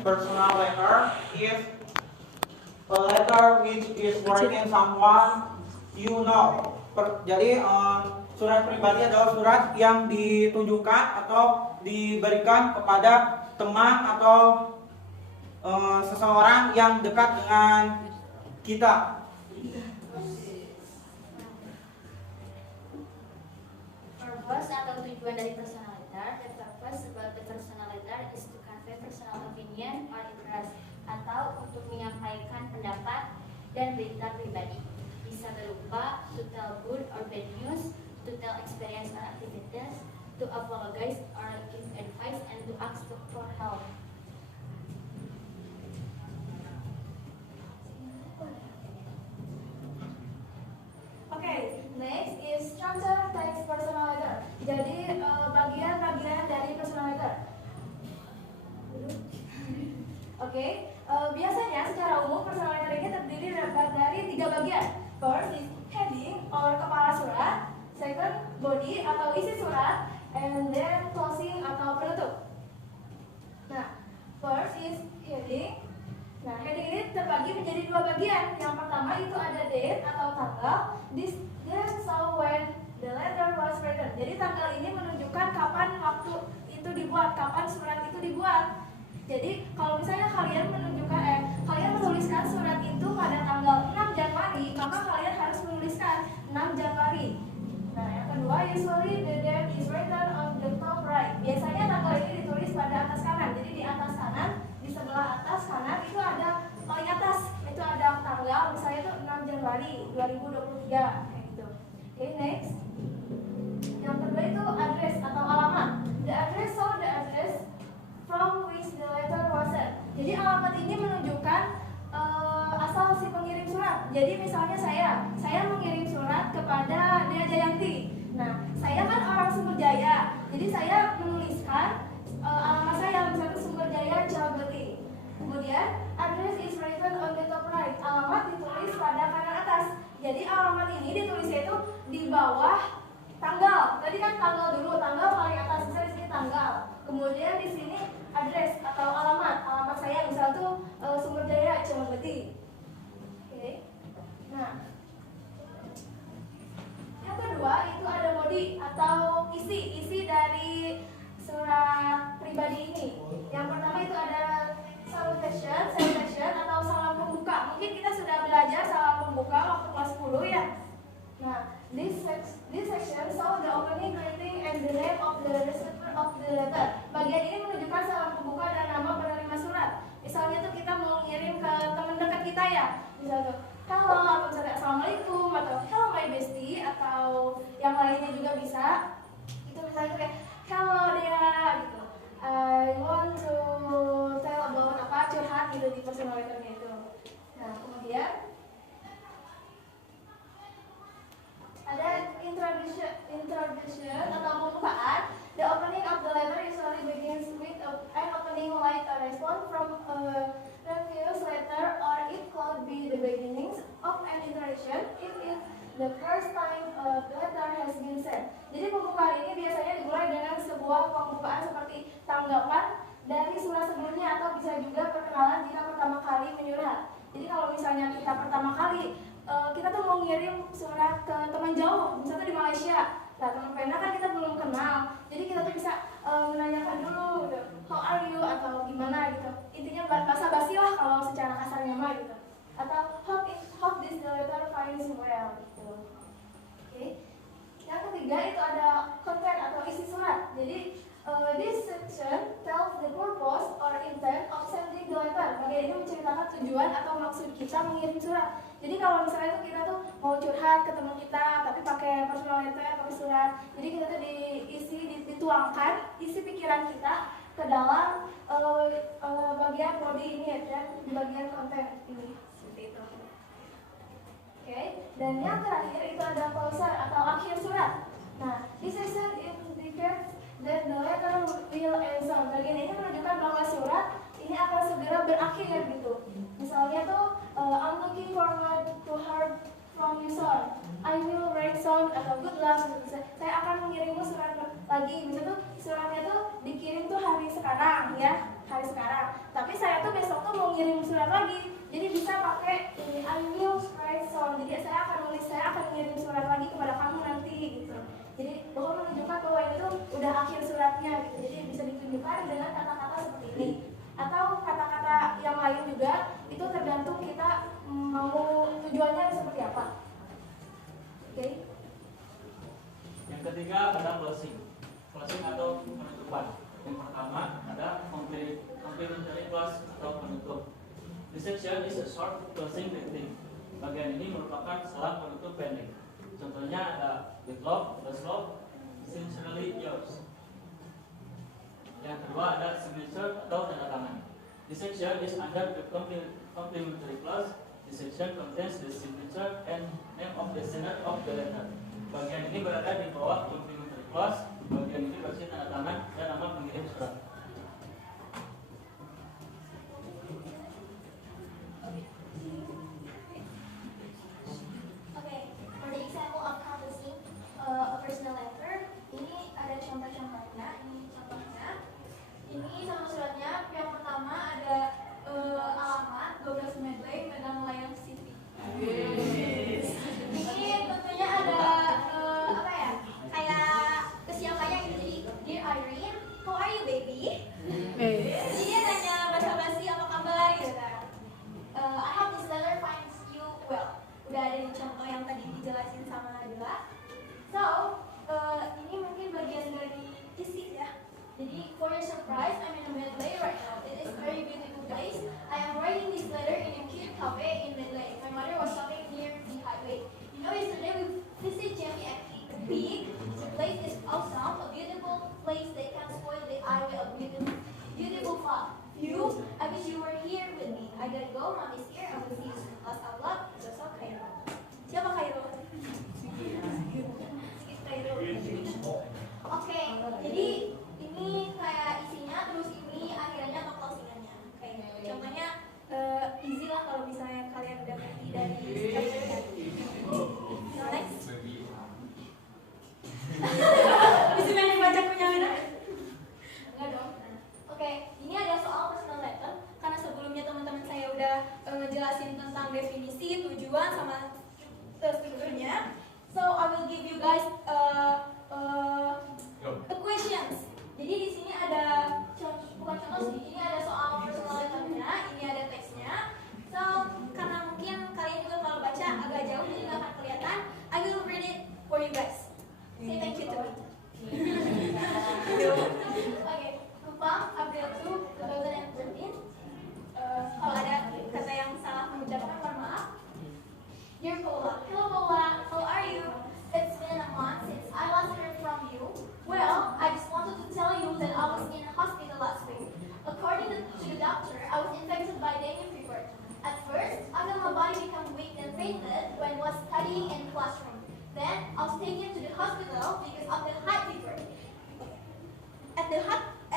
personal letter is a letter which is written someone you know. Jadi surat pribadi adalah surat yang ditunjukkan atau diberikan kepada teman atau seseorang yang dekat dengan kita. Purpose atau tujuan dari personal letter. The purpose about the personal letter is to convey personal opinion or interest, atau untuk menyampaikan pendapat dan berita pribadi. Bisa berupa to tell good or bad news, to tell experience or activities, to apologize or give advice, and to ask for help. Okay, next is structure text personal letter. Jadi bagian-bagian dari personal letter. Oke, biasanya secara umum personal letter ini terdiri dari 3 bagian. First is heading or kepala surat, second body atau isi surat, and then closing atau penutup. Nah, first is heading. Nah, heading ini terbagi menjadi 2 bagian. Yang pertama itu ada date atau tanggal. This date show when the letter was written. Jadi tanggal ini menunjukkan kapan waktu itu dibuat, kapan surat itu dibuat. Jadi kalau misalnya kalian kalian menuliskan surat itu pada tanggal 6 Januari, maka kalian harus menuliskan 6 Januari. Nah, yang kedua, usually the date is written on the top right. Biasanya tanggal ini ditulis pada atas kanan. Jadi di atas kanan, di sebelah atas kanan itu ada paling atas itu ada tanggal, misalnya itu 6 Januari 2023 kayak gitu. Oke, next. Yang kedua itu address atau alamat. The address show the address from which the letter was sent. Jadi alamat ini menunjukkan asal si pengirim surat. Jadi misalnya saya mengirim surat kepada Dea Jayanti. Nah, saya kan orang Sumberjaya. Jadi saya menuliskan alamat saya misalnya Sumberjaya Cilebeti. Kemudian address is written on the top right. Alamat ditulis pada kanan atas. Jadi alamat ini ditulisnya itu di bawah tanggal. Tadi kan tanggal dulu, tanggal paling atas, misalnya di sini tanggal. Kemudian di sini address atau alamat saya misal tuh Sumberjaya Cilebeti. Oke. Nah, yang kedua itu ada body atau isi dari surat pribadi ini. Yang pertama itu ada salutation atau salam pembuka. Mungkin kita sudah belajar salam pembuka waktu kelas 10 ya. Nah, this section show the opening greeting and the name of the receiver of the letter. Bagian ini menunjukkan salam pembuka dan nama penerima surat. Misalnya tuh kita mau ngirim ke teman dekat kita ya, misalnya tuh hello atau misalnya assalamualaikum atau hello my bestie atau yang lainnya juga bisa. Itu misalnya kayak hello dia gitu. I want to tell about curhat gitu di personal letternya itu. Nah, kemudian ada introduction atau pembukaan. The opening of the letter usually begins with an opening like a response from a previous letter, or it could be the beginnings of an introduction if it's the first time a letter has been sent. Jadi pembukaan ini biasanya dimulai dengan sebuah pembukaan seperti tanggapan dari surat sebelumnya, atau bisa juga perkenalan jika pertama kali menyurat. Jadi kalau misalnya kita pertama kali kita tuh mau ngirim surat ke teman jauh, misalnya di Malaysia. Nah, teman pena kan kita belum kenal, jadi kita tuh bisa menanyakan dulu gitu, how are you atau gimana gitu. Intinya basa-basi lah kalau secara kasarnya mah gitu. Atau hope this letter finds you well gitu. Oke. Yang ketiga itu ada content atau isi surat. Jadi this section tells the purpose or intent of sending the letter. Bagian ini menceritakan tujuan atau maksud kita mengirim surat. Jadi kalau misalnya kita tuh mau curhat ke teman kita, tapi pakai personal letter, pakai surat. Jadi kita tuh dituangkan isi pikiran kita ke dalam bagian body ini ya, dan bagian konten ini seperti itu. Oke. Dan yang terakhir itu ada closer atau akhir surat. Nah, this section indicates that the letter will end soon. Bagian ini menunjukkan bahwa surat ini akan segera berakhir gitu. Misalnya tuh I'm looking forward to hear from you soon. I will write soon atau good luck. Saya akan mengirimu surat lagi. Misalnya tuh suratnya tuh dikirim tuh hari sekarang ya, hari sekarang. Tapi saya tuh besok tuh mau ngirim surat lagi. Jadi bisa pakai ini I will write song. Jadi saya akan ngirim surat lagi kepada kamu nanti gitu. Jadi bahwa menunjukkan bahwa itu tuh udah akhir suratnya gitu. Jadi bisa ditunjukkan dengan kata-kata seperti ini. Atau kata-kata yang lain juga, itu tergantung kita mau tujuannya seperti apa. Oke. Yang ketiga ada closing atau penutupan. Yang pertama ada complimentary clause atau penutup. This section is a short closing greeting. Bagian ini merupakan salam penutup pendek. Contohnya ada with love, sincerely yours. Yang kedua ada signature atau tanda tangan. This section is under the complimentary clause. This section contains the signature and name of the sender of the letter. Bagian ini berada di bawah complimentary clause. Bagian ini berisi tanda tangan dan nama pengirim surat. Okay, for the example of composing a personal letter, ini ada contoh-contohnya. Ini sama suratnya. Yang pertama ada alamat 12 Medley, Medan Layang City. Ini tentunya ada apa ya? Kayak kesiapannya gitu. Jadi, Dear Irene, how are you baby? Jadi dia nanya basa-basi apa kabar gitu kan. I hope this letter finds you well. Udah ada di contoh yang tadi dijelasin sama Nadila. So, ini mungkin bagian dari isi ya. Jadi, for your surprise, I'm in a Medley right now. It is very beautiful place. I am writing this letter in a cute cafe in Medley. My mother was shopping near the highway. You know, yesterday we visited Jamie at Peak. The place is awesome, a beautiful place that can spoil the highway of beautiful fun. You, I wish you were here with me. I gotta go, mom is here. I will see you soon. Last of luck, that's all Cairo. Siapa Cairo? Cairo. Oke, jadi ini kayak isinya, terus ini akhirnya atau closingannya. Oke, contohnya easy lah kalau misalnya kalian udah ngerti dari structure-nya. So next. Bisa main baca punya mana? Enggak dong. Oke, ini ada soal personal letter. Karena sebelumnya teman-teman saya udah ngejelasin tentang definisi, tujuan, sama strukturnya. So I will give you guys the questions. Jadi di sini ada bukan contoh sih, ini ada soal personal letternya, ini ada teksnya. So karena mungkin kalian juga kalau baca agak jauh jadi nggak akan kelihatan, I will read it for you guys. Say thank you to me. Oke, Kupang April 2, 2013. Kalau ada kata yang salah mengucapkan, mohon maaf. Dear Paula, hello Paula, how are you? It's been a month since I last heard from you. Well, I just wanted to tell you that I was in a hospital last week. According to the doctor, I was infected by dengue fever. At first, I felt my body become weak and fainted when I was studying in the classroom. Then, I was taken to the hospital because of the high fever. At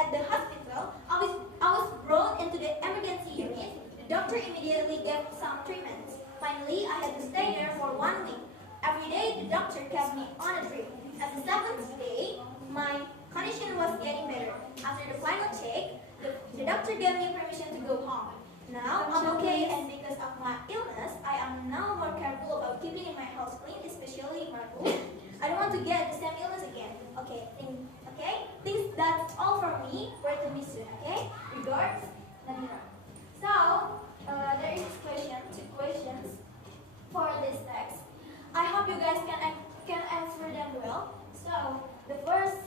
the hospital, I was brought into the emergency unit. The doctor immediately gave some treatments. Finally, I had to stay there for 1 week. Every day, the doctor kept me on a drip. At the 7th day, my condition was getting better. After the final check, the doctor gave me permission to go home. Now, I'm okay, and because of my illness, I am now more careful about keeping in my house clean, especially my room. I don't want to get the same illness again. Okay, Thanks, that's all from me. Write to me soon, okay? Regards, Nadira. So, there is two questions for this text. I hope you guys can answer them well. So, the first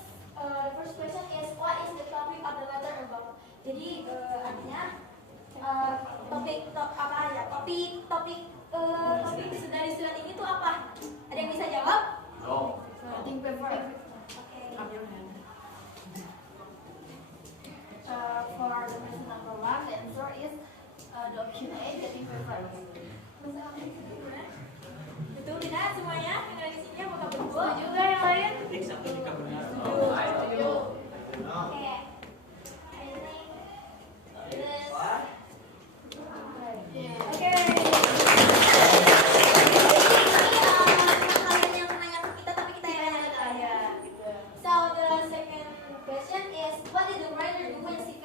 question is, what is the topic of the letter about? Jadi, artinya topik dari surat ini tuh apa? Ada yang bisa jawab? No. I think paper. Okay. For the question number 1, the answer is document the paper. Betul tidak semuanya? Yang ada di sini apakah betul? Juga yang lain? Ketik sampai jika benar. Setuju. Oke. I think this. Oke. Kalian yang nanya ke kita tapi kita yang nanya ke kalian. So the second question is, what did the writer do when she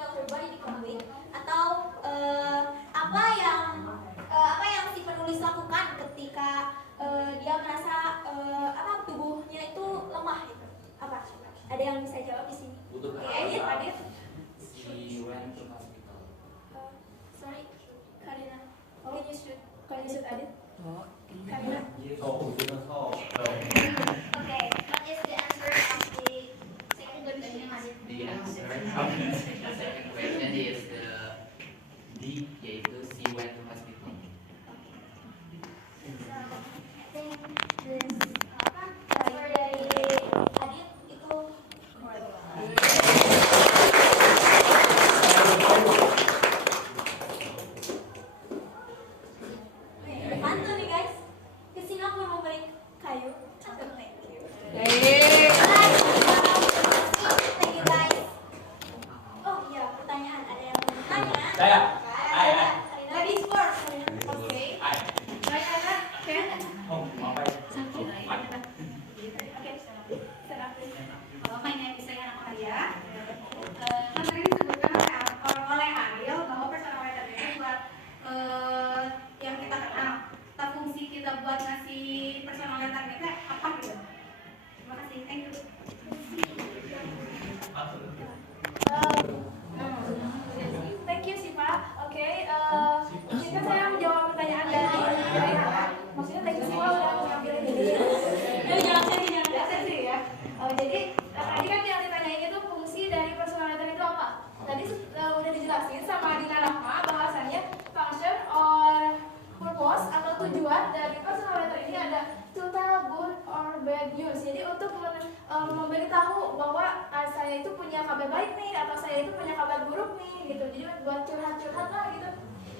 ketika dia merasa tubuhnya itu lemah gitu. Apa? Ada yang bisa jawab di sini? Butuh Adit. She went to hospital. Sorry, Karina. Can you shoot Adit? Karina. Okay, what is the answer of the second question, Adit? The answer of the second question is D, yaitu she went to hospital. So, I think this Answer dari Adit itu mantu nih guys. Ke Singapura mau beli kayu. Thank you. Thank you guys. Oh iya, pertanyaan ada yang mau bertanya? Saya. Ada. Ladies first. Oke. Ay. Baik, Ana. Ken. Oh, apa ya? Oke. Serah. My name is Sayana Maria. Kan tadi disebutkan oleh Ariel bahwa personal letter itu buat yang kita kenal. Fungsi kita buat ngasih personal letter itu apa gitu? Terima kasih, thank you. Thank you Siva. Oke, mungkin saya menjawab pertanyaan dari maksudnya thank you Siva udah mengambil ini. Jangan sensi ya. Jadi tadi kan yang ditanyain itu fungsi dari personal letter itu apa? Tadi udah dijelasin sama Dina Rahma bahwasannya function or purpose atau tujuan dari personal letter ini ada to tell good or bad news. Jadi untuk memberitahu bahwa saya itu punya kabar baik nih atau saya itu punya kabar buruk nih gitu. Jadi buat curhat-curhat lah gitu.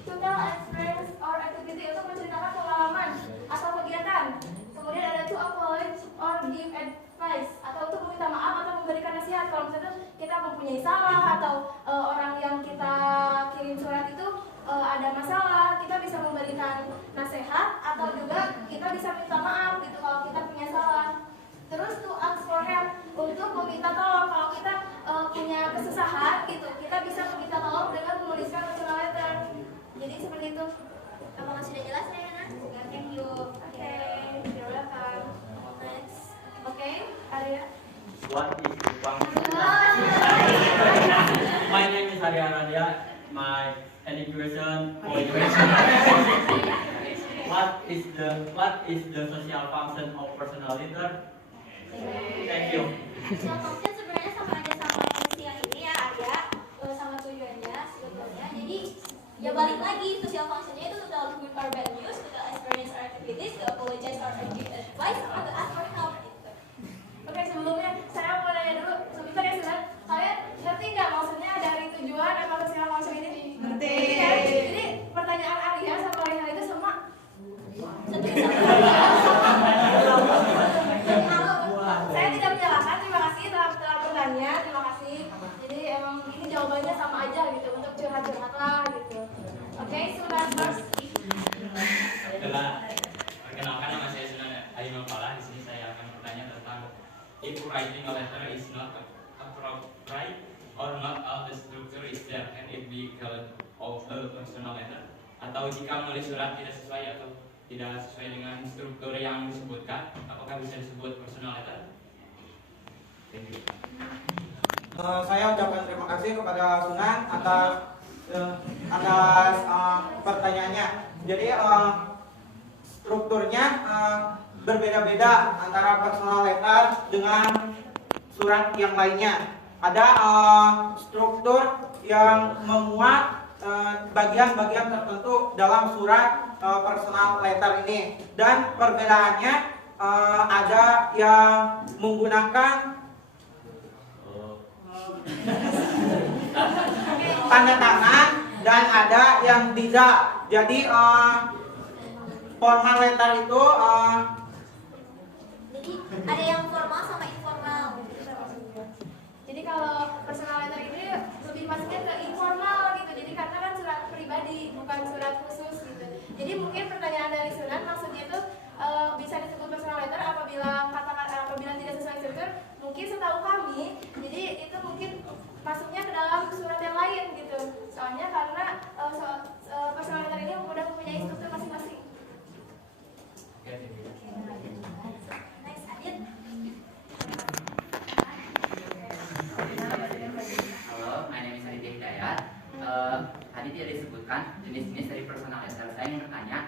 To tell experience or activity untuk menceritakan pengalaman atau kegiatan. Kemudian ada to apologize or give advice atau untuk meminta maaf atau memberikan nasihat. Kalau misalnya kita mempunyai salah atau orang yang kita kirim surat itu ada masalah, kita bisa memberikan nasihat atau juga kita bisa minta maaf gitu kalau kita punya salah. Terus to ask for help untuk meminta tolong kalau kita punya kesusahan gitu, kita bisa meminta tolong dengan menuliskan personal letter. Jadi seperti itu. Apakah sudah jelas, Rayana? Thank you. Oke, you're welcome. Next. Oke, Arya. What is the function? My name is Arya Radia. My education. What is the social function of personal letter? Thank you. Social function sebenarnya sama aja sama fungsi yang ini ya, Arya, sama tujuannya sebetulnya. Jadi ya balik lagi, social functionnya itu to tell good or bad news, to tell experience or activities, to apologize or give advice, or to ask for help gitu. Oke, sebelumnya saya mau nanya dulu, sebentar ya Sunan. Kalian ngerti nggak maksudnya dari tujuan apa social function ini? Ngerti. Jadi pertanyaan Arya sama Rehal itu sama. Saya tidak menyalahkan, terima kasih telah bertanya, terima kasih. Jadi emang ini jawabannya sama aja gitu untuk curhat-curhat lah gitu. Oke, Sunan first. Perkenalkan, nama saya Sunan Ayu Mapala. Di sini saya akan bertanya tentang if writing a letter is not appropriate or not all the structure is there, can it be called of a personal letter? Atau jika menulis surat tidak sesuai atau tidak sesuai dengan struktur yang disebutkan, apakah bisa disebut personal letter? Thank you. Saya ucapkan terima kasih kepada Sunan atas pertanyaannya. Jadi strukturnya berbeda-beda antara personal letter dengan surat yang lainnya. Ada struktur yang memuat bagian-bagian tertentu dalam surat personal letter ini, dan perbedaannya ada yang menggunakan tanda tangan dan ada yang tidak. Jadi formal letter itu Jadi ada yang formal sama informal. Jadi kalau personal letter ini lebih masuknya ke informal gitu. Jadi karena kan surat pribadi bukan surat khusus gitu. Jadi mungkin pertanyaan dari Sunan maksudnya itu bisa disebut personal letter apabila tidak sesuai struktur. Mungkin setahu kami, jadi itu mungkin masuknya ke dalam surat yang lain gitu. Soalnya karena personal letter ini udah mempunyai struktur masing-masing. Next, Adit. Halo, my name is Aditya Hidayat. Tadi tidak disebutkan jenis-jenis dari personal letter. Saya ingin bertanya,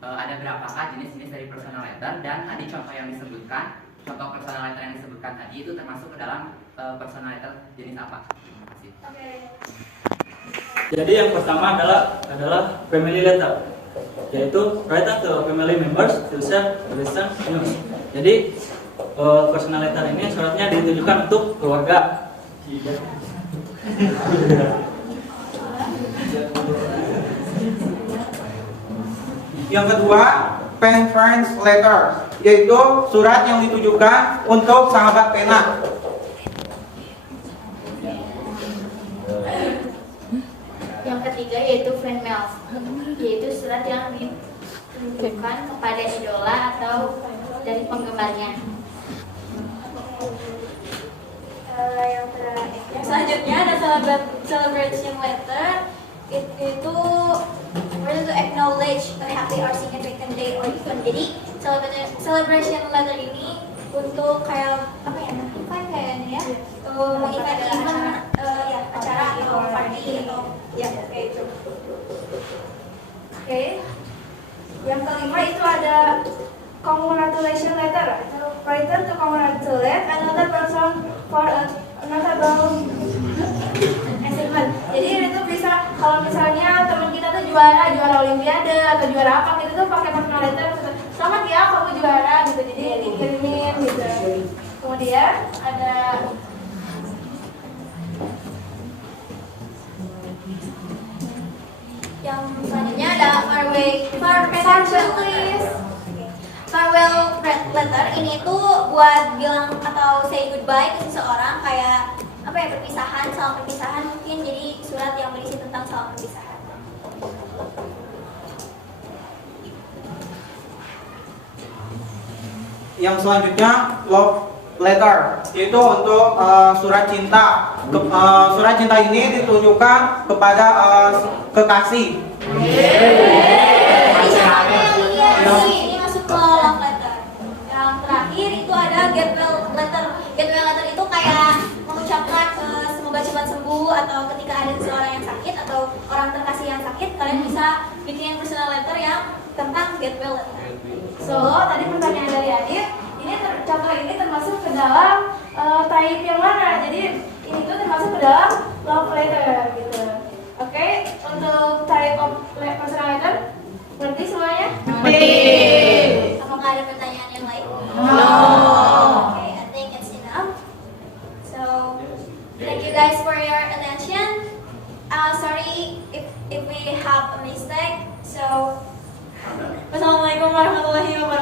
ada berapakah jenis-jenis dari personal letter dan tadi contoh yang disebutkan, contoh personal letter yang disebutkan tadi itu termasuk ke dalam personal letter jenis apa? Terima kasih. Oke. Jadi yang pertama adalah family letter, yaitu written to family members to share recent news. Jadi personal letter ini suratnya ditujukan untuk keluarga. Yang kedua, pen friends letter, yaitu surat yang ditujukan untuk sahabat pena. Yang ketiga yaitu fan mail, yaitu surat yang ditujukan kepada idola atau dari penggemarnya. Yang selanjutnya ada celebration letter. Itu to acknowledge a happy or significant day or event. Jadi celebration letter ini untuk kayak apa ya? Kan kayak ini ya, event ya acara atau party atau ya kayak itu. Oke. Yang kelima itu ada congratulation letter. Writer to congratulate another person for a notable achievement. Jadi itu bisa kalau misalnya teman kita tuh juara olimpiade atau juara apa gitu tuh pakai personal letter. Selamat ya kamu juara gitu. Jadi dikirimin gitu. Kemudian ada yang selanjutnya ada farewell letter. Ini tuh buat bilang atau say goodbye ke seseorang, kayak apa ya, perpisahan, salam perpisahan mungkin. Jadi surat yang berisi tentang salam perpisahan. Yang selanjutnya love letter, yaitu untuk surat cinta. Surat cinta ini ditujukan kepada kekasih. Ini masuk ke love letter. Yang terakhir itu ada get well letter. Get well letter itu kayak mengucapkan semoga cepat sembuh, atau ketika ada seseorang yang sakit atau orang terkasih yang sakit, kalian bisa bikin personal letter yang tentang get well letter. So, tadi pertanyaan dari Adit, contoh ini termasuk ke dalam type yang mana? Jadi ini tuh termasuk ke dalam love letter gitu. Oke, untuk type of personal letter ngerti semuanya? Apakah ada pertanyaan yang lain? No. Okay, I think it's enough. So, thank you guys for your attention. Sorry if we have a mistake. So, wassalamualaikum warahmatullahi wabarakatuh.